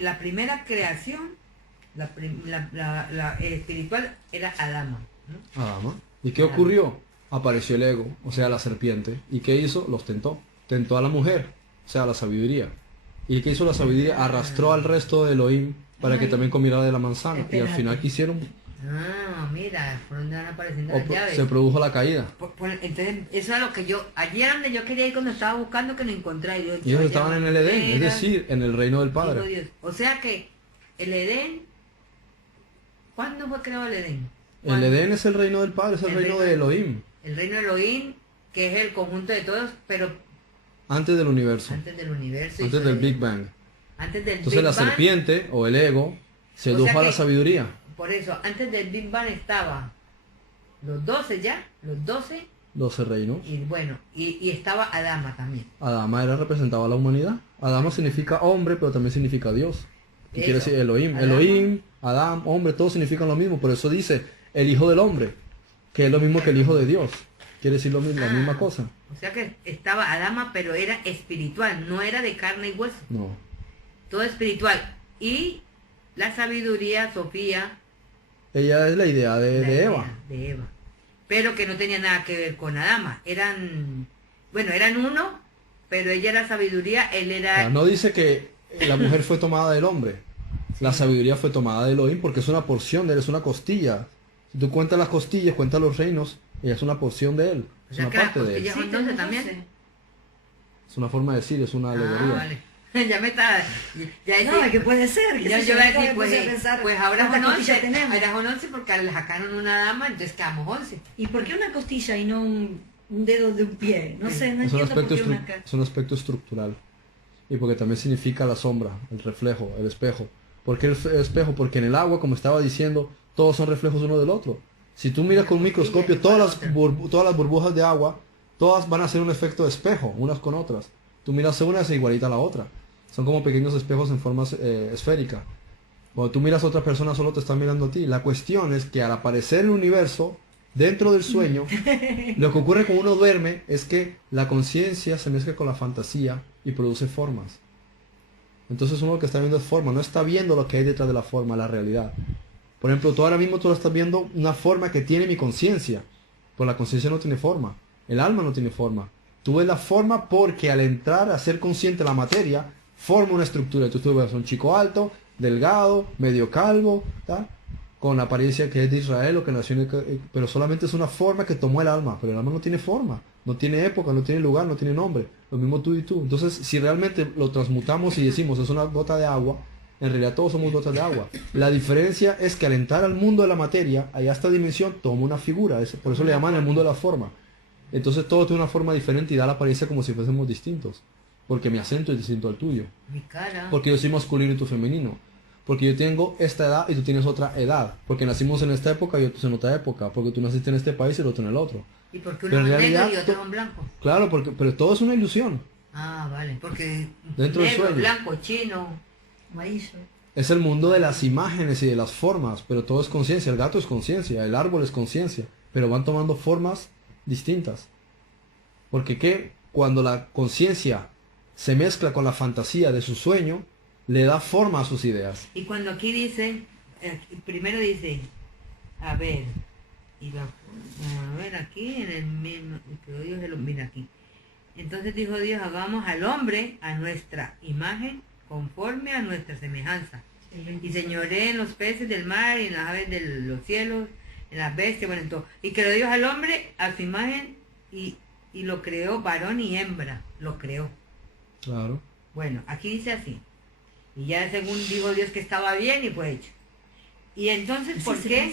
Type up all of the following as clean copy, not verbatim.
la primera creación, la espiritual era Adama, ¿no? Adama. ¿Y qué ocurrió? Apareció el ego, o sea, la serpiente. ¿Y qué hizo? Los tentó. Tentó a la mujer, o sea, la sabiduría. ¿Y qué hizo la sabiduría? Arrastró al resto de Elohim para que también comiera de la manzana. Y al final, ¿qué hicieron? Ah, mira, por donde van apareciendo las llaves. Se produjo la caída. Entonces, eso es lo que yo, allí era donde yo quería ir cuando estaba buscando que lo encontré. Y ellos estaban en el Edén, es decir, en el reino del Padre. O sea que el Edén, ¿cuándo fue creado el Edén? El Edén es el reino del Padre, es el reino de Elohim. El reino de Elohim, que es el conjunto de todos, pero... Antes del universo. Antes del universo. Antes del Big Bang. Antes del Entonces Big la Bang, serpiente, o el ego, sedujo a la sabiduría. Por eso, antes del Big Bang estaba los 12 ya, los 12. 12 reinos. Y bueno, y estaba Adama también. Adama representaba a la humanidad. Adama significa hombre, pero también significa Dios. ¿Qué quiere decir Elohim? Adama. Elohim, Adam, hombre, todos significan lo mismo. Por eso dice el hijo del hombre, que es lo mismo que el hijo de Dios. Quiere decir lo mismo, la misma cosa. O sea que estaba Adama, pero era espiritual, no era de carne y hueso. No. Todo espiritual. Y la sabiduría, Sofía. Ella es la idea de Eva. De Eva. Pero que no tenía nada que ver con Adama. Eran uno, pero ella era sabiduría, él era... No dice que la mujer fue tomada del hombre. Sí. La sabiduría fue tomada de Elohim porque es una porción de él, es una costilla. Si tú cuentas las costillas, cuentas los reinos, ella es una porción de él. Es una parte de él. Sí, 12 también. Es una forma de decir, es una alegoría. Vale. Ya me está... No, que puede ser. Yo voy a decir, pues ahora son 11 porque le sacaron una dama, entonces quedamos 11. ¿Y por qué una costilla y no un dedo de un pie? No sé, no entiendo por qué una cara. Es un aspecto estructural. Y porque también significa la sombra, el reflejo, el espejo. ¿Por qué el espejo? Porque en el agua, como estaba diciendo, todos son reflejos uno del otro. Si tú miras con un microscopio todas las burbujas de agua, todas van a hacer un efecto de espejo, unas con otras. Tú miras una y es igualita a la otra. Son como pequeños espejos en forma esférica. Cuando tú miras a otra persona, solo te están mirando a ti. La cuestión es que al aparecer el universo, dentro del sueño, lo que ocurre cuando uno duerme es que la conciencia se mezcla con la fantasía y produce formas. Entonces uno lo que está viendo es forma, no está viendo lo que hay detrás de la forma, la realidad. Por ejemplo, tú ahora mismo tú estás viendo una forma que tiene mi conciencia, pero la conciencia no tiene forma, el alma no tiene forma. Tú ves la forma porque al entrar a ser consciente de la materia, forma una estructura. Tú ves un chico alto, delgado, medio calvo, ¿tá? Con la apariencia que es de Israel o que nació pero solamente es una forma que tomó el alma, pero el alma no tiene forma, no tiene época, no tiene lugar, no tiene nombre, lo mismo tú y tú. Entonces, si realmente lo transmutamos y decimos es una gota de agua, en realidad todos somos gotas de agua. La diferencia es que al entrar al mundo de la materia, allá esta dimensión toma una figura, por eso le llaman el mundo de la forma. Entonces todo tiene una forma diferente y da la apariencia como si fuésemos distintos. Porque mi acento es distinto al tuyo. Mi cara. Porque yo soy masculino y tú femenino. Porque yo tengo esta edad y tú tienes otra edad. Porque nacimos en esta época y otros en otra época. Porque tú naciste en este país y el otro en el otro. ¿Y porque uno es negro y otro es blanco? Claro, pero todo es una ilusión. Ah, vale. Porque dentro del sueño, blanco, chino, amarillo. Es el mundo de las imágenes y de las formas. Pero todo es conciencia. El gato es conciencia. El árbol es conciencia. Pero van tomando formas distintas. Porque cuando la conciencia se mezcla con la fantasía de su sueño, le da forma a sus ideas. Y cuando aquí dice, primero dice, a ver, aquí en el mismo, Dios se lo mira aquí. Entonces dijo Dios, hagamos al hombre a nuestra imagen, conforme a nuestra semejanza. Y señoré en los peces del mar y en las aves de los cielos, en las bestias, bueno, en todo. Y creó Dios al hombre a su imagen y lo creó varón y hembra, lo creó. Claro. Bueno, aquí dice así. Y ya según dijo Dios que estaba bien y fue hecho. Y entonces, ¿por qué?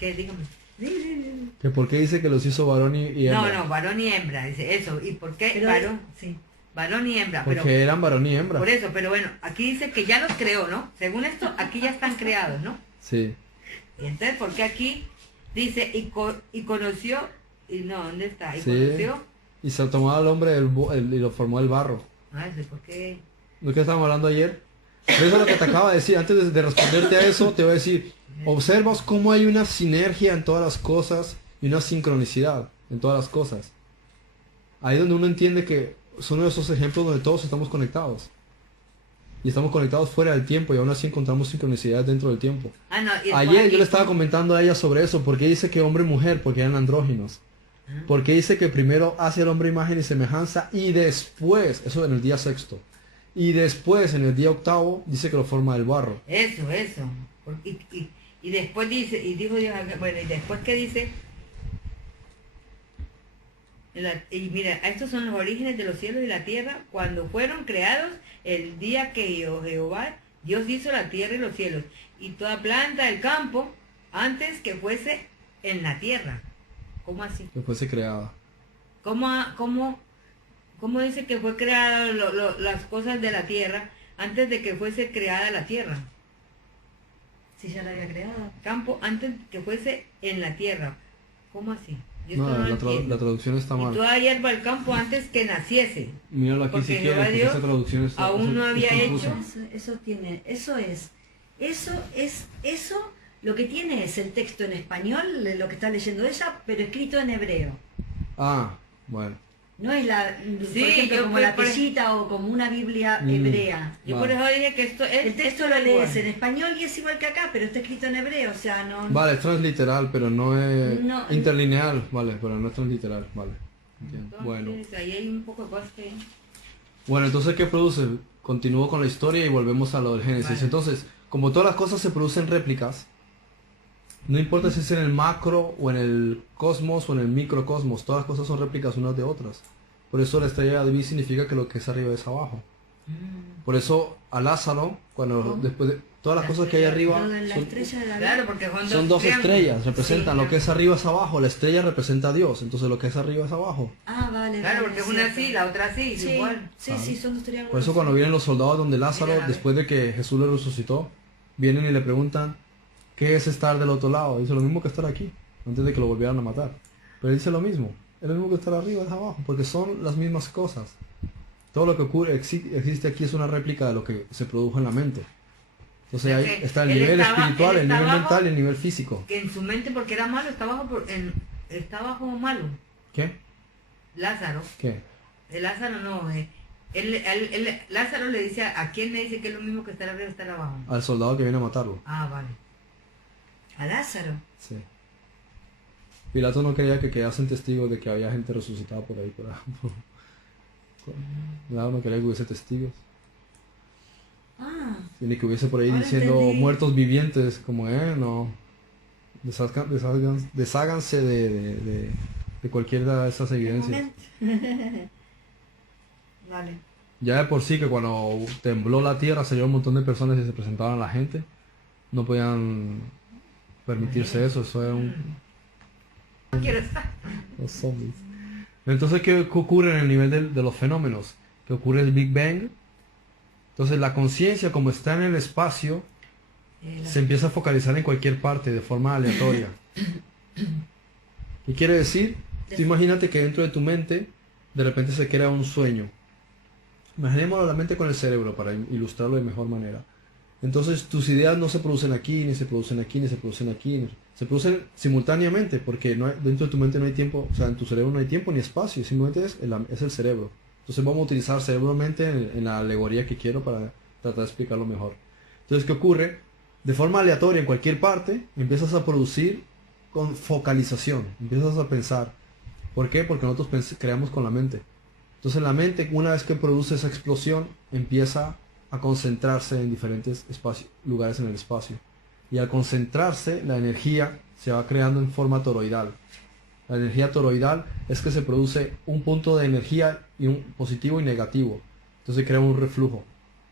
¿Qué? Dígame. ¿Que por qué dice que los hizo varón y hembra? No, varón y hembra, dice eso. ¿Y por qué pero, varón? Sí. Varón y hembra. Porque eran varón y hembra. Por eso, pero bueno, aquí dice que ya los creó, ¿no? Según esto, aquí ya están creados, ¿no? Sí. Y entonces, ¿por qué aquí dice y conoció? Y no, ¿dónde está? Y sí. conoció. Y se tomó al hombre y lo formó el barro. Ah, sí, ¿por qué? ¿De qué estábamos hablando ayer? Eso es lo que te acaba de decir. Antes de responderte a eso, te voy a decir, observas cómo hay una sinergia en todas las cosas y una sincronicidad en todas las cosas. Ahí donde uno entiende que son uno de esos ejemplos donde todos estamos conectados. y estamos conectados fuera del tiempo y aún así encontramos sincronicidad dentro del tiempo. Ah, no, y Ayer aquí- yo le estaba comentando a ella sobre eso, porque dice que hombre y mujer, porque eran andróginos. Porque dice que primero hace el hombre imagen y semejanza y después, eso en el día sexto, y después en el día octavo dice que lo forma del barro. Eso. Y después dice, y dijo Dios, bueno, y después que dice, y mira, estos son los orígenes de los cielos y la tierra cuando fueron creados el día que Jehová, Dios hizo la tierra y los cielos, y toda planta del campo antes que fuese en la tierra. ¿Cómo así? Que fuese creada. ¿Cómo dice que fue creada las cosas de la tierra antes de que fuese creada la tierra? Si ya la había creado. Campo antes que fuese en la tierra. ¿Cómo así? Yo No, esto no lo la entiendo. traducción está Y mal. toda hierba al campo antes que naciese. Míralo aquí Porque si Jehová quieres, porque Dios esa traducción está aún no había confusa. hecho. Eso lo que tiene es el texto en español, de lo que está leyendo ella, pero escrito en hebreo. Ah, bueno. No es Sí, por ejemplo, yo como por- la por- Peshita o como una Biblia hebrea. Yo Vale. por eso dije que esto es. El texto esto lo es lees igual. en español y es igual que acá, pero está escrito en hebreo, o sea, no... Vale, es transliteral, pero no es No. interlineal, vale, pero no es transliteral, vale. Entiendo. Entonces, Bueno. ahí hay un poco de cosas que. Bueno, entonces, ¿qué produce? Continúo con la historia y volvemos a lo del Génesis. Vale. Entonces, como todas las cosas se producen réplicas, no importa si es en el macro o en el cosmos o en el microcosmos, todas las cosas son réplicas unas de otras. Por eso la estrella de David significa que lo que es arriba es abajo. Por eso a Lázaro, cuando después de todas las La cosas que hay arriba, Lo de la son, estrella de David. Claro, porque son dos triángulos. estrellas, representan Sí, lo que es arriba es abajo, la estrella representa a Dios, entonces lo que es arriba es abajo. Ah, vale. Claro, vale, porque es una cierto. así, la otra así, Sí, igual. sí, Claro. sí, son dos triángulos. Por eso cuando vienen los soldados donde Lázaro, Mira, a ver. después de que Jesús le resucitó, vienen y le preguntan, ¿qué es estar del otro lado? Dice lo mismo que estar aquí, antes de que lo volvieran a matar. Pero él dice lo mismo, es lo mismo que estar arriba, es abajo, porque son las mismas cosas. Todo lo que ocurre, existe aquí es una réplica de lo que se produjo en la mente. Entonces ahí Ok, está el él nivel estaba- espiritual, él el nivel estaba- mental y el nivel físico. Que en su mente, porque era malo, está bajo malo. ¿Qué? Lázaro. ¿Qué? Lázaro no. Lázaro le dice, ¿a quién le dice que es lo mismo que estar arriba y estar abajo? Al soldado que viene a matarlo. Ah, vale. A Lázaro. Sí. Pilato no quería que quedasen testigos de que había gente resucitada por ahí. Nada, no quería que hubiese testigos. Ah, Ni que hubiese por ahí Ahora diciendo entendí. muertos vivientes, como, no. Desháganse de cualquiera de esas un evidencias. momento. Vale. Ya de por sí que cuando tembló la tierra salió un montón de personas y se presentaban a la gente. No podían permitirse eso, eso era un... No quiero estar. Los zombies. Entonces, ¿qué ocurre en el nivel de los fenómenos? Que ocurre el Big Bang. Entonces, la conciencia, como está en el espacio, se empieza a focalizar en cualquier parte de forma aleatoria. ¿Qué quiere decir? Tú imagínate que dentro de tu mente, de repente se crea un sueño. Imaginémoslo la mente con el cerebro para ilustrarlo de mejor manera. Entonces, tus ideas no se producen aquí, ni se producen aquí, ni se producen aquí. Se producen simultáneamente, porque dentro de tu mente no hay tiempo, o sea, en tu cerebro no hay tiempo ni espacio, simplemente es el cerebro. Entonces vamos a utilizar cerebro-mente en la alegoría que quiero para tratar de explicarlo mejor. Entonces, ¿qué ocurre? De forma aleatoria, en cualquier parte, empiezas a producir con focalización, empiezas a pensar. ¿Por qué? Porque nosotros creamos con la mente. Entonces la mente, una vez que produce esa explosión, empieza a concentrarse en diferentes lugares en el espacio. Y al concentrarse, la energía se va creando en forma toroidal. La energía toroidal es que se produce un punto de energía y un positivo y negativo. Entonces crea un reflujo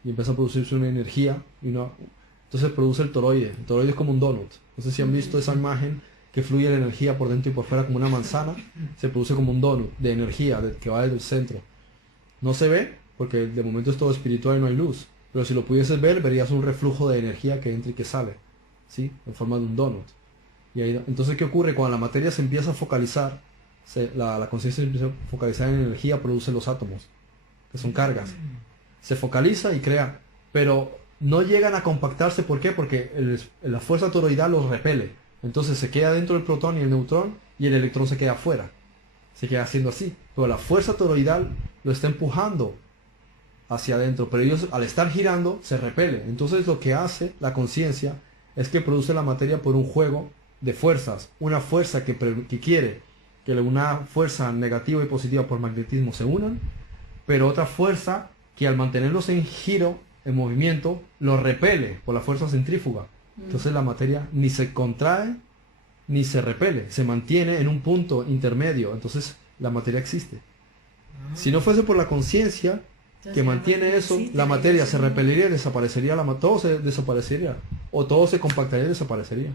y empieza a producirse una energía entonces produce el toroide. El toroide es como un donut. No sé si han visto esa imagen que fluye la energía por dentro y por fuera como una manzana. Se produce como un donut de energía que va desde el centro. No se ve porque de momento es todo espiritual y no hay luz. Pero si lo pudieses ver, verías un reflujo de energía que entra y que sale, ¿sí? En forma de un donut. Y ahí, entonces, ¿qué ocurre? Cuando la materia se empieza a focalizar, la conciencia se empieza a focalizar en energía, produce los átomos, que son cargas. Se focaliza y crea, pero no llegan a compactarse. ¿Por qué? Porque la fuerza toroidal los repele. Entonces se queda dentro del protón y el neutrón y el electrón se queda afuera. Se queda haciendo así. Pero la fuerza toroidal lo está empujando hacia adentro, pero ellos al estar girando se repele. Entonces lo que hace la conciencia es que produce la materia por un juego de fuerzas. Una fuerza que quiere que una fuerza negativa y positiva por magnetismo se unan, pero otra fuerza que al mantenerlos en giro, en movimiento, los repele por la fuerza centrífuga. Entonces la materia ni se contrae ni se repele, se mantiene en un punto intermedio. Entonces la materia existe. Si no fuese por la conciencia que mantiene eso, la materia se repeliría y desaparecería, todo se desaparecería, o todo se compactaría y desaparecería.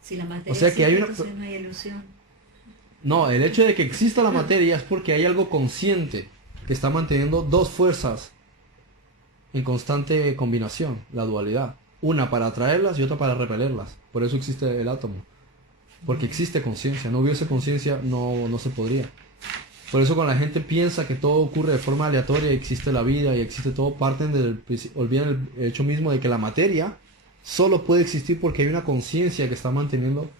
Si la materia O sea que hay una... entonces no hay ilusión. No, el hecho de que exista la materia es porque hay algo consciente que está manteniendo dos fuerzas en constante combinación, la dualidad. Una para atraerlas y otra para repelerlas. Por eso existe el átomo. Porque existe conciencia. No hubiese conciencia, no se podría. Por eso cuando la gente piensa que todo ocurre de forma aleatoria, existe la vida y existe todo, olvidan el hecho mismo de que la materia solo puede existir porque hay una conciencia que está manteniendo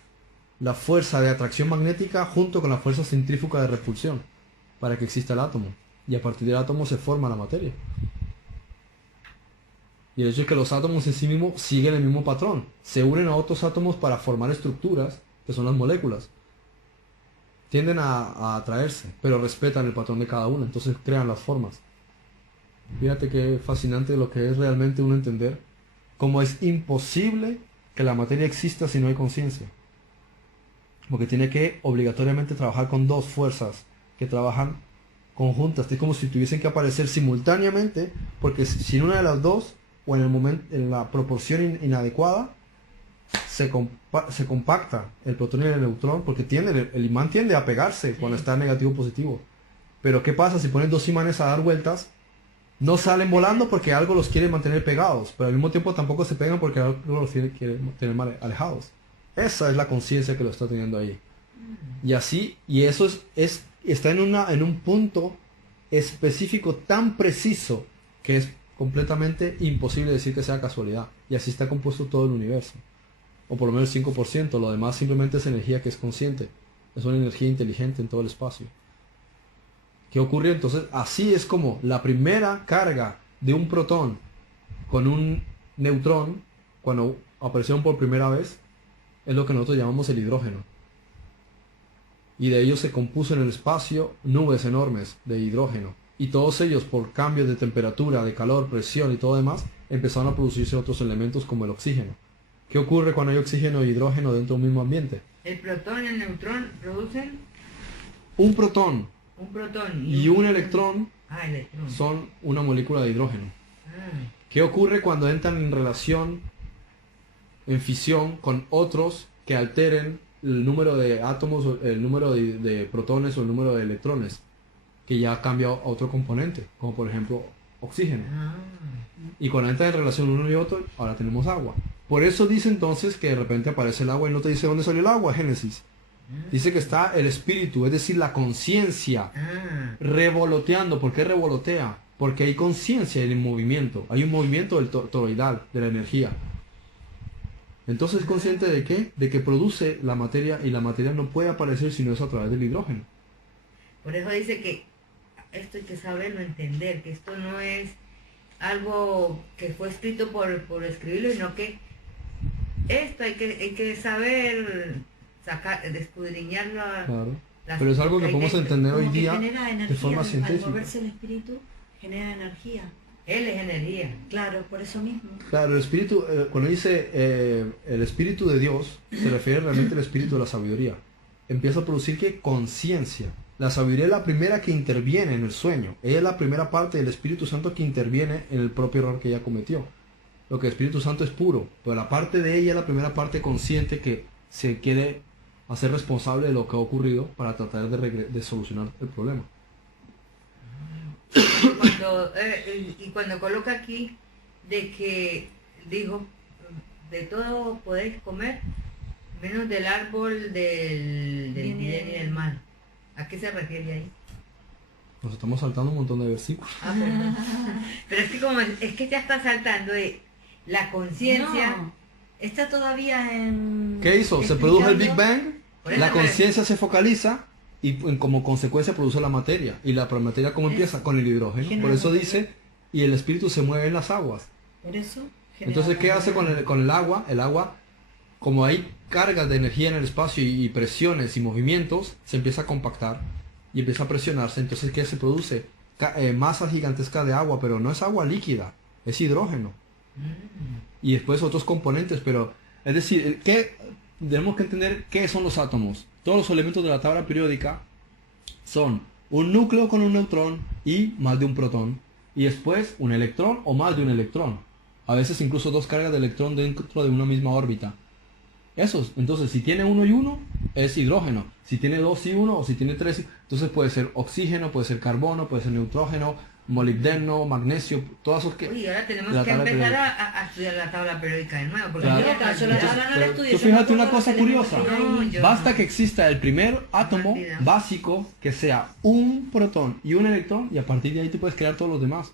la fuerza de atracción magnética junto con la fuerza centrífuga de repulsión para que exista el átomo. Y a partir del átomo se forma la materia. Y el hecho es que los átomos en sí mismos siguen el mismo patrón. Se unen a otros átomos para formar estructuras, que son las moléculas. Tienden a atraerse, pero respetan el patrón de cada una, entonces crean las formas. Fíjate qué fascinante lo que es realmente uno entender cómo es imposible que la materia exista si no hay conciencia. Porque tiene que obligatoriamente trabajar con dos fuerzas que trabajan conjuntas. Es como si tuviesen que aparecer simultáneamente, porque sin una de las dos, o en el momento, en la proporción inadecuada, se compacta el protón y el neutrón, porque el imán tiende a pegarse cuando está negativo o positivo. Pero ¿qué pasa si ponen dos imanes a dar vueltas? No salen volando porque algo los quiere mantener pegados, pero al mismo tiempo tampoco se pegan porque algo los quiere tener alejados. Esa es la conciencia que lo está teniendo ahí. Y así, y eso está en un punto específico tan preciso que es completamente imposible decir que sea casualidad. Y así está compuesto todo el universo. O por lo menos el 5%, lo demás simplemente es energía que es consciente. Es una energía inteligente en todo el espacio. ¿Qué ocurre? Entonces, así es como la primera carga de un protón con un neutrón, cuando aparecieron por primera vez, es lo que nosotros llamamos el hidrógeno. Y de ellos se compuso en el espacio nubes enormes de hidrógeno. Y todos ellos, por cambios de temperatura, de calor, presión y todo demás, empezaron a producirse otros elementos como el oxígeno. ¿Qué ocurre cuando hay oxígeno e hidrógeno dentro de un mismo ambiente? El protón y el neutrón producen un protón y un electrón son una molécula de hidrógeno. Ah. ¿Qué ocurre cuando entran en relación, en fisión con otros que alteren el número de átomos, el número de protones o el número de electrones? Que ya cambia a otro componente, como por ejemplo oxígeno. Ah. Y cuando entran en relación uno y otro, ahora tenemos agua. Por eso dice entonces que de repente aparece el agua y no te dice dónde salió el agua, Génesis. Dice que está el espíritu, es decir, la conciencia, revoloteando. ¿Por qué revolotea? Porque hay conciencia en el movimiento. Hay un movimiento del toroidal, de la energía. Entonces es consciente de qué? De que produce la materia, y la materia no puede aparecer si no es a través del hidrógeno. Por eso dice que esto hay que saberlo, entender, que esto no es algo que fue escrito por escribirlo, sino que esto hay que saber sacar, escudriñar claro. Pero es algo que podemos entender hoy día de forma científica. Al moverse el espíritu genera energía. Él es energía. Claro, por eso mismo. Claro, el espíritu, cuando dice el espíritu de Dios, se refiere realmente al espíritu de la sabiduría. Empieza a producir ¿qué? Conciencia. La sabiduría es la primera que interviene en el sueño. Ella es la primera parte del Espíritu Santo que interviene en el propio error que ella cometió. Lo que el Espíritu Santo es puro, pero la parte de ella es la primera parte consciente que se quiere hacer responsable de lo que ha ocurrido para tratar de solucionar el problema. Cuando coloca aquí de que dijo, de todo podéis comer, menos del árbol del bien y del mal. ¿A qué se refiere ahí? Nos estamos saltando un montón de versículos. Pero es que como es que ya está saltando de la conciencia. No, está todavía en... ¿Qué hizo? Se produjo el Big Bang, la conciencia se focaliza y como consecuencia produce la materia. ¿Y la materia cómo empieza? Con el hidrógeno. Por eso dice y el espíritu se mueve en las aguas. Por eso. Entonces, ¿qué hace con el agua? El agua, como hay cargas de energía en el espacio y presiones y movimientos, se empieza a compactar y empieza a presionarse. Entonces, ¿qué se produce? Masa gigantesca de agua, pero no es agua líquida, es hidrógeno. Y después otros componentes, pero es decir, tenemos que entender qué son los átomos. Todos los elementos de la tabla periódica son un núcleo con un neutrón y más de un protón, y después un electrón o más de un electrón, a veces incluso dos cargas de electrón dentro de una misma órbita. Esos, entonces si tiene uno y uno es hidrógeno, si tiene dos y uno o si tiene tres, entonces puede ser oxígeno, puede ser carbono, puede ser neutrógeno, molibdeno, magnesio, todos esos que... Uy, ahora tenemos que empezar a estudiar la tabla periódica de nuevo, porque Claro. yo Yo la tabla no la estudio, Tú yo me fíjate una acuerdo cosa los elementos curiosa. que hay. No, yo- Basta que exista el primer átomo Martina. básico que sea un protón y un electrón, y a partir de ahí tú puedes crear todos los demás.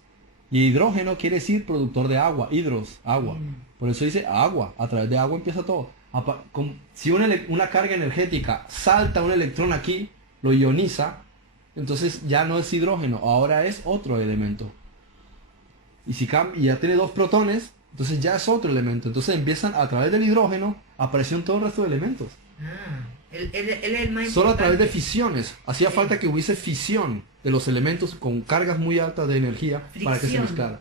Y hidrógeno quiere decir productor de agua, hidros, agua. Por eso dice agua, a través de agua empieza todo. Si una carga energética salta un electrón aquí, lo ioniza, entonces ya no es hidrógeno, ahora es otro elemento. Y si ya tiene dos protones, entonces ya es otro elemento. Entonces empiezan a través del hidrógeno, aparecieron todo el resto de elementos. Él es el más Solo a través de importante. fisiones. Hacía Sí. falta que hubiese fisión de los elementos con cargas muy altas de energía para que se Fricción. mezclara.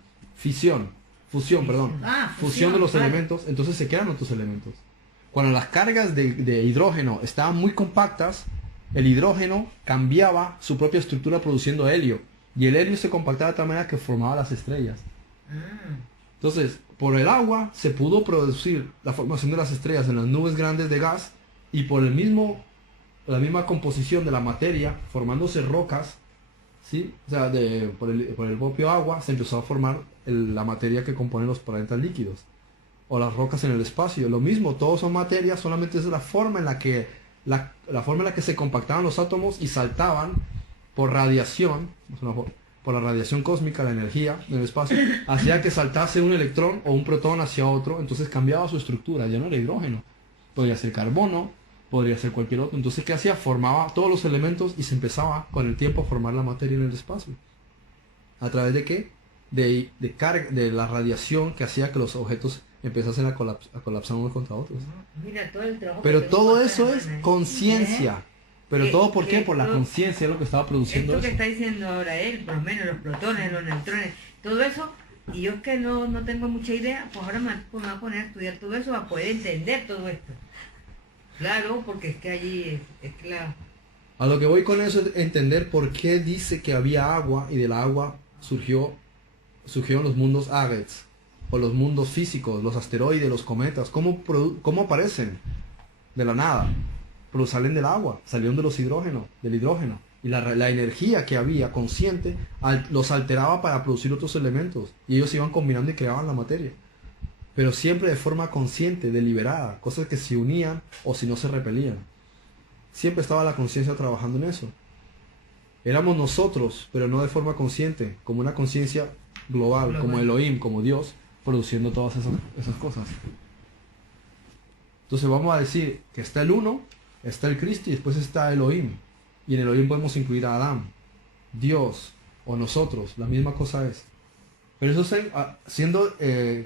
Fusión, perdón. Fusión de los vale. elementos, entonces se crean otros elementos. Cuando las cargas de hidrógeno estaban muy compactas, el hidrógeno cambiaba su propia estructura produciendo helio. Y el helio se compactaba de tal manera que formaba las estrellas. Entonces, por el agua se pudo producir la formación de las estrellas en las nubes grandes de gas, y por la misma composición de la materia, formándose rocas, ¿sí? O sea, por el propio agua se empezó a formar la materia que compone los planetas líquidos, o las rocas en el espacio. Lo mismo, todos son materia, solamente es la forma en la que se compactaban los átomos y saltaban por radiación, por la radiación cósmica, la energía del espacio, hacía que saltase un electrón o un protón hacia otro, entonces cambiaba su estructura, ya no era hidrógeno, podría ser carbono, podría ser cualquier otro. Entonces, ¿qué hacía? Formaba todos los elementos y se empezaba con el tiempo a formar la materia en el espacio. ¿A través de qué? De la radiación que hacía que los objetos empezasen a colapsar unos contra otros. Mira todo el trabajo. Pero que todo tengo eso acá, es hermana. conciencia. Pero Que- todo, ¿por qué? que Por la todo- conciencia es lo que estaba produciendo Esto que eso. está diciendo ahora él, por lo menos los protones, los neutrones, todo eso, y yo que no tengo mucha idea, pues ahora me voy a poner a estudiar todo eso para poder entender todo esto. Claro, porque es que allí es claro. A lo que voy con eso es entender por qué dice que había agua y de la agua surgieron los mundos Agets, o los mundos físicos, los asteroides, los cometas. ¿Cómo aparecen? De la nada. Pero salen del agua, salieron del hidrógeno. Y la energía que había consciente los alteraba para producir otros elementos. Y ellos iban combinando y creaban la materia. Pero siempre de forma consciente, deliberada. Cosas que se unían o si no se repelían. Siempre estaba la conciencia trabajando en eso. Éramos nosotros, pero no de forma consciente, como una conciencia global, como Elohim, como Dios, produciendo todas esas cosas. Entonces vamos a decir que está el uno, está el Cristo y después está Elohim. Y en Elohim podemos incluir a Adán, Dios o nosotros, la misma cosa es. Pero eso es siendo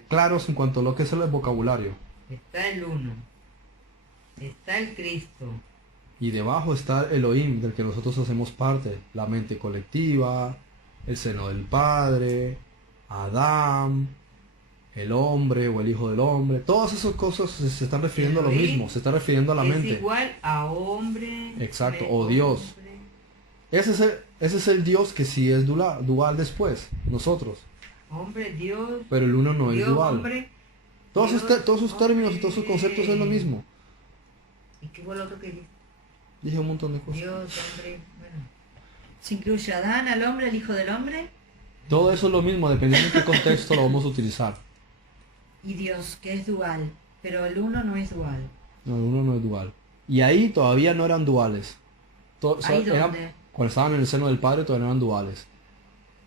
claros en cuanto a lo que es el vocabulario. Está el uno, está el Cristo, Y debajo está Elohim, del que nosotros hacemos parte, la mente colectiva, el seno del Padre, Adán, el hombre o el hijo del hombre. Todas esas cosas se están refiriendo a lo Elohim mismo, se está refiriendo a la es mente. igual a hombre. Exacto, hombre, o Dios. hombre. Ese es el Dios que sí es dual después, nosotros. Hombre, Dios. Pero el uno no es Dios, dual. hombre. Todos Dios, sus términos y todos sus conceptos es lo hombre. mismo. ¿Y qué fue lo otro que dice? Dije un montón de cosas. Dios, hombre. Bueno. Se incluye a Adán, al hombre, el hijo del hombre, Todo eso es lo mismo, dependiendo de qué contexto lo vamos a utilizar. y Dios, que es dual, pero el uno no es dual. No, el uno no es dual. Y ahí todavía no eran duales. ¿Ahí dónde? Cuando estaban en el seno del Padre todavía no eran duales.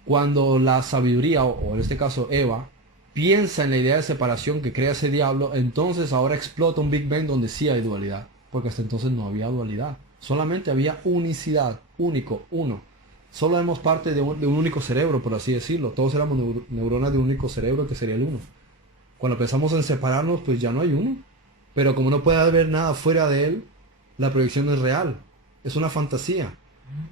Cuando la sabiduría, o en este caso Eva, piensa en la idea de separación que crea ese diablo, entonces ahora explota un Big Bang donde sí hay dualidad. Porque hasta entonces no había dualidad. Solamente había unicidad, único, uno. Solo éramos parte de un único cerebro, por así decirlo. Todos éramos neuronas de un único cerebro, que sería el uno. Cuando pensamos en separarnos, pues ya no hay uno. Pero como no puede haber nada fuera de él, la proyección es real. Es una fantasía.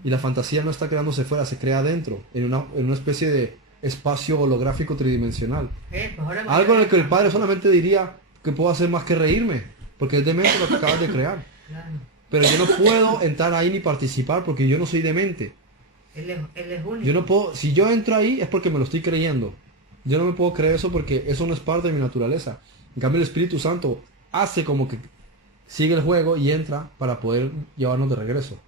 Y la fantasía no está creándose fuera, se crea adentro, en una especie de espacio holográfico tridimensional. Pues ahora Algo en el que el padre solamente diría que puedo hacer más que reírme, porque es demente lo que acabas de crear. Claro. Pero yo no puedo entrar ahí ni participar porque yo no soy demente. Él es único. Yo no puedo, si yo entro ahí es porque me lo estoy creyendo. Yo no me puedo creer eso porque eso no es parte de mi naturaleza. En cambio el Espíritu Santo hace como que sigue el juego y entra para poder llevarnos de regreso.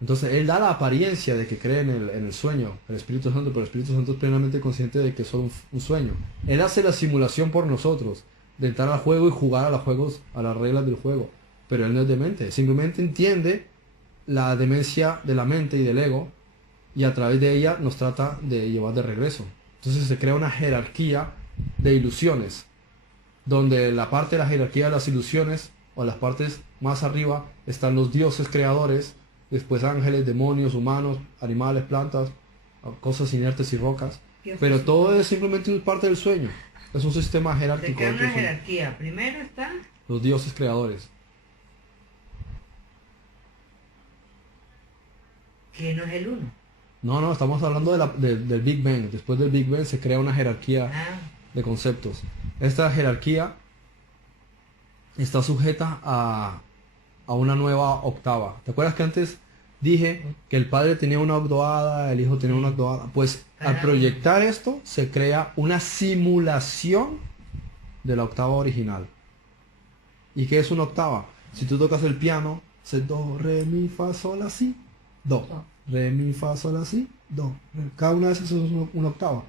Entonces él da la apariencia de que cree en el sueño, el Espíritu Santo, pero el Espíritu Santo es plenamente consciente de que es solo un sueño. Él hace la simulación por nosotros, de entrar al juego y jugar a los juegos, a las reglas del juego. Pero él no es demente, simplemente entiende la demencia de la mente y del ego, y a través de ella nos trata de llevar de regreso. Entonces se crea una jerarquía de ilusiones, donde la parte de la jerarquía de las ilusiones, o las partes más arriba, están los dioses creadores, después ángeles, demonios, humanos, animales, plantas, cosas inertes y rocas. Pero todo es simplemente parte del sueño. Es un sistema Se jerárquico. crea una jerarquía. Primero están Los dioses creadores. que no es el uno. No, estamos hablando del Big Bang. Después del Big Bang se crea una jerarquía de conceptos. Esta jerarquía está sujeta a una nueva octava. ¿Te acuerdas que antes dije que el padre tenía una octavada, el hijo tenía una octavada? Pues al proyectar esto se crea una simulación de la octava original. ¿Y qué es una octava? Si tú tocas el piano, es do, re, mi, fa, sol, la, si, do. Re, mi, fa, sol, la, si, do. Cada una de esas es una octava.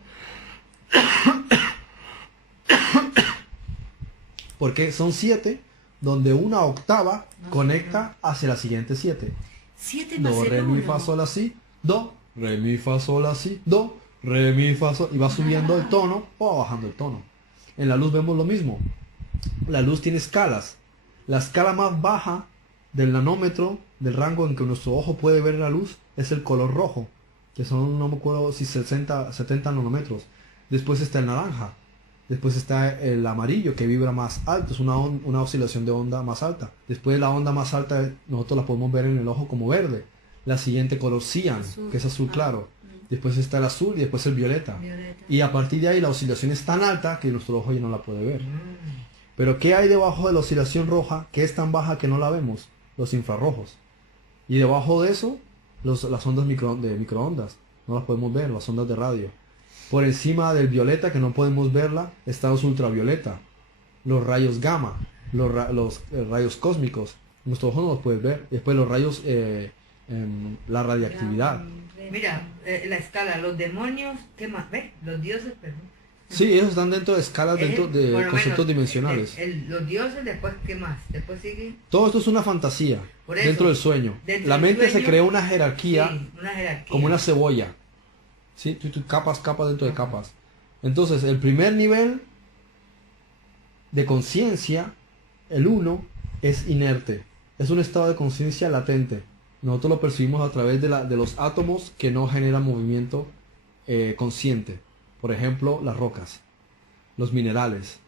Porque son 7, donde una octava conecta hacia la siguiente 7. 7 más Do, el re, mi, uno. fa, sol, la, si, do. Re, mi, fa, sol, la, si, do. Re, mi, fa, sol. Y va subiendo el tono o bajando el tono. En la luz vemos lo mismo. La luz tiene escalas. La escala más baja del nanómetro, del rango en que nuestro ojo puede ver la luz, es el color rojo, que son, no me acuerdo si 70 nanómetros. Después está el naranja. Después está el amarillo, que vibra más alto, es una oscilación de onda más alta. Después la onda más alta, nosotros la podemos ver en el ojo como verde. La siguiente color cian, que es azul claro. Después está el azul y después el violeta. Y a partir de ahí la oscilación es tan alta que nuestro ojo ya no la puede ver. Pero ¿qué hay debajo de la oscilación roja que es tan baja que no la vemos? Los infrarrojos. Y debajo de eso, las ondas de microondas. No las podemos ver, las ondas de radio. Por encima del violeta, que no podemos verla, están los ultravioleta, los rayos gamma, los rayos cósmicos. Nuestro ojo no los puede ver. Después los rayos, la radiactividad. Mira, la escala, los demonios, ¿qué más? ¿Ves? Los dioses, perdón. Sí, ellos están dentro de escalas, dentro de Bueno, conceptos dimensionales. Los dioses, después, ¿qué más? Después sigue. Todo esto es una fantasía, Por eso, dentro del sueño. dentro La del mente se sueño, crea una jerarquía, Sí, una jerarquía. como una cebolla. ¿Sí? Tú capas dentro de capas. Entonces, el primer nivel de conciencia, el 1, es inerte. Es un estado de conciencia latente. Nosotros lo percibimos a través de los átomos que no generan movimiento consciente. Por ejemplo, las rocas, los minerales.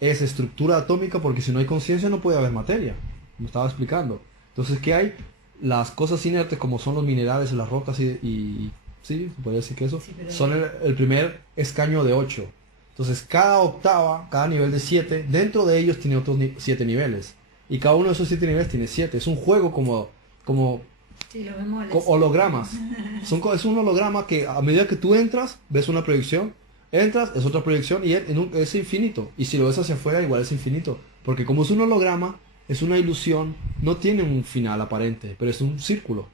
Es estructura atómica porque si no hay conciencia no puede haber materia. Como estaba explicando. Entonces, ¿qué hay? Las cosas inertes como son los minerales, las rocas y sí, se podría decir que eso, Sí, pero son el primer escaño de 8. Entonces, cada octava, cada nivel de 7, dentro de ellos tiene otros 7 niveles. Y cada uno de esos 7 niveles tiene 7. Es un juego como Sí, lo vemos hologramas. Es un holograma que a medida que tú entras, ves una proyección, entras, es otra proyección y es infinito. Y si lo ves hacia afuera, igual es infinito. Porque como es un holograma, es una ilusión, no tiene un final aparente, pero es un círculo.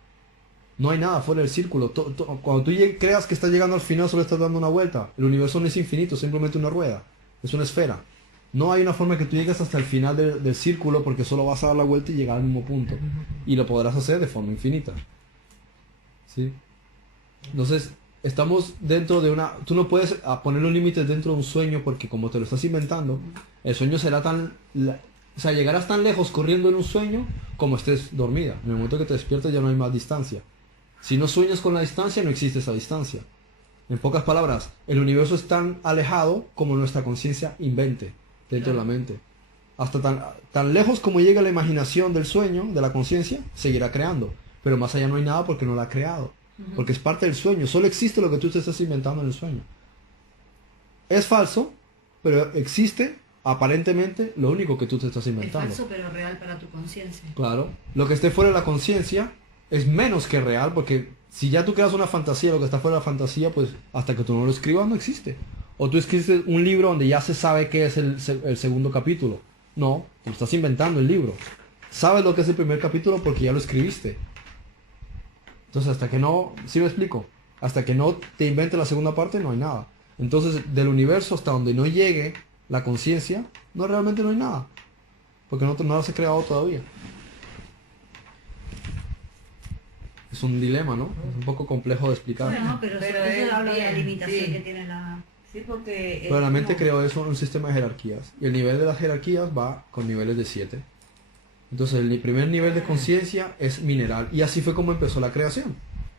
No hay nada fuera del círculo. Cuando tú creas que estás llegando al final, solo estás dando una vuelta. El universo no es infinito, es simplemente una rueda. Es una esfera. No hay una forma que tú llegues hasta el final del círculo porque solo vas a dar la vuelta y llegar al mismo punto. Y lo podrás hacer de forma infinita. ¿Sí? Entonces, estamos dentro de una... Tú no puedes poner los límites dentro de un sueño porque como te lo estás inventando, el sueño será tan... O sea, llegarás tan lejos corriendo en un sueño como estés dormida. En el momento que te despiertas ya no hay más distancia. Si no sueñas con la distancia, no existe esa distancia. En pocas palabras, el universo es tan alejado como nuestra conciencia invente dentro de la mente. Hasta tan lejos como llega la imaginación del sueño, de la conciencia, seguirá creando. Pero más allá no hay nada porque no la ha creado. Porque es parte del sueño. Solo existe lo que tú te estás inventando en el sueño. Es falso, pero existe aparentemente lo único que tú te estás inventando. Es falso pero real para tu conciencia. Claro. Lo que esté fuera de la conciencia es menos que real, porque si ya tú creas una fantasía, lo que está fuera de la fantasía, pues hasta que tú no lo escribas no existe. O tú escribes un libro donde ya se sabe qué es el segundo capítulo. No, tú estás inventando el libro. Sabes lo que es el primer capítulo porque ya lo escribiste. Entonces hasta que no, ¿sí me explico? Hasta que no te invente la segunda parte no hay nada. Entonces del universo hasta donde no llegue la conciencia, realmente no hay nada. Porque no lo has creado todavía. Es un dilema, ¿no? Es un poco complejo de explicar. Bueno, pero eso habla de la limitación sí. que tiene la... Sí, porque... Pero la mente creó eso en un sistema de jerarquías. Y el nivel de las jerarquías va con niveles de 7. Entonces el primer nivel de conciencia es mineral. Y así fue como empezó la creación.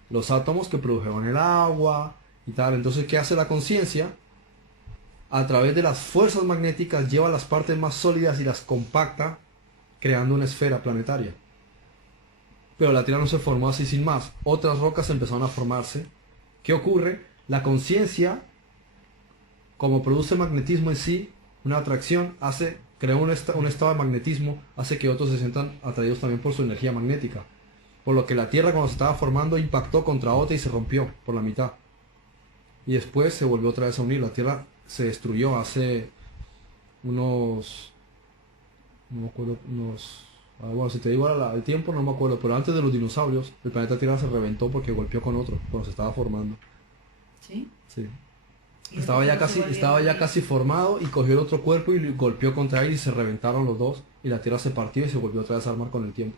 Los átomos que produjeron el agua y tal. Entonces, ¿qué hace la conciencia? A través de las fuerzas magnéticas lleva las partes más sólidas y las compacta, creando una esfera planetaria. Pero la Tierra no se formó así sin más. Otras rocas empezaron a formarse. ¿Qué ocurre? La conciencia, como produce magnetismo en sí, una atracción, crea un estado de magnetismo, hace que otros se sientan atraídos también por su energía magnética. Por lo que la Tierra cuando se estaba formando impactó contra otra y se rompió por la mitad. Y después se volvió otra vez a unir. La Tierra se destruyó hace unos... no me acuerdo, bueno, si te digo ahora el tiempo no me acuerdo, pero antes de los dinosaurios, el planeta Tierra se reventó porque golpeó con otro, cuando se estaba formando. ¿Sí? Sí. Estaba ya casi formado y cogió el otro cuerpo y golpeó contra él y se reventaron los dos y la Tierra se partió y se volvió otra vez a armar con el tiempo.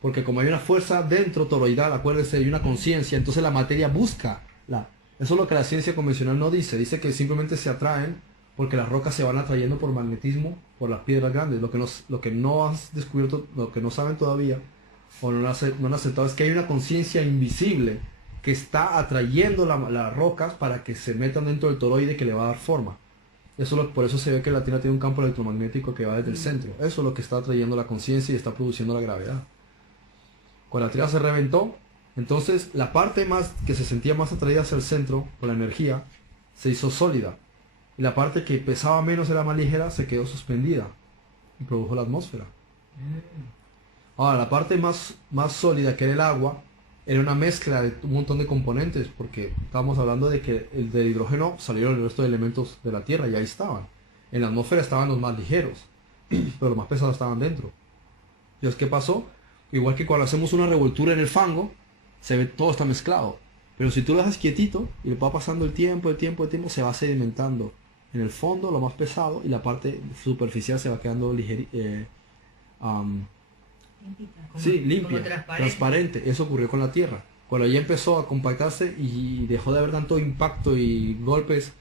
Porque como hay una fuerza dentro toroidal, acuérdense, hay una conciencia, entonces la materia busca eso es lo que la ciencia convencional no dice. Dice que simplemente se atraen porque las rocas se van atrayendo por magnetismo por las piedras grandes. Lo que no has descubierto, lo que no saben todavía o no han aceptado es que hay una conciencia invisible que está atrayendo las rocas para que se metan dentro del toroide que le va a dar forma. Por eso se ve que la Tierra tiene un campo electromagnético que va desde el centro. Eso es lo que está atrayendo la conciencia y está produciendo la gravedad. Cuando la Tierra se reventó, entonces la parte más que se sentía más atraída hacia el centro por la energía se hizo sólida. Y la parte que pesaba menos, era más ligera, se quedó suspendida y produjo la atmósfera. Ahora, la parte más sólida, que era el agua, era una mezcla de un montón de componentes, porque estábamos hablando de que del hidrógeno salieron el resto de elementos de la Tierra y ahí estaban. En la atmósfera estaban los más ligeros, pero los más pesados estaban dentro. Entonces, ¿qué pasó? Igual que cuando hacemos una revoltura en el fango, se ve todo está mezclado. Pero si tú lo dejas quietito y le va pasando el tiempo, se va sedimentando. En el fondo lo más pesado y la parte superficial se va quedando limpia. Transparente. Eso ocurrió con la Tierra. Cuando ya empezó a compactarse y dejó de haber tanto impacto y golpes,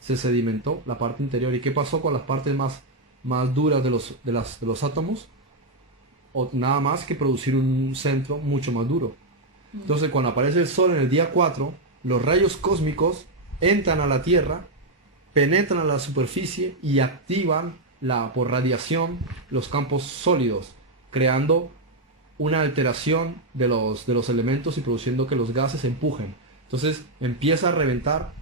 se sedimentó la parte interior. ¿Y qué pasó con las partes más duras de los átomos? O nada más que producir un centro mucho más duro. Entonces cuando aparece el Sol en el día 4, los rayos cósmicos entran a la Tierra, penetran a la superficie y activan por radiación los campos sólidos, creando una alteración de los elementos y produciendo que los gases empujen. Entonces empieza a reventar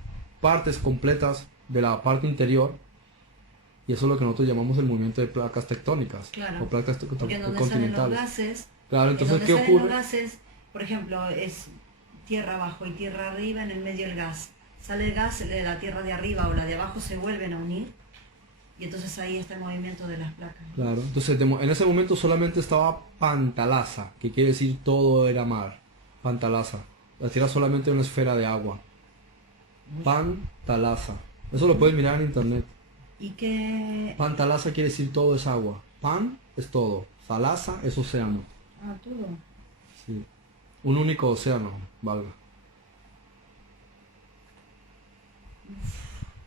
partes completas de la parte interior y eso es lo que nosotros llamamos el movimiento de placas tectónicas. Claro, o placas porque en donde continentales. salen los gases, Claro, entonces ¿qué ocurre? Los gases, por ejemplo, es tierra abajo y tierra arriba, en el medio el gas. Sale el gas, la tierra de arriba o la de abajo se vuelven a unir y entonces ahí está el movimiento de las placas. Claro, entonces en ese momento solamente estaba Pantalaza, que quiere decir todo era mar. Pantalaza. La Tierra solamente es una esfera de agua. Pantalaza. Eso lo puedes mirar en internet. ¿Y qué? Pantalaza quiere decir todo es agua. Pan es todo. Talaza es océano. Ah, todo. Sí. Un único océano, valga.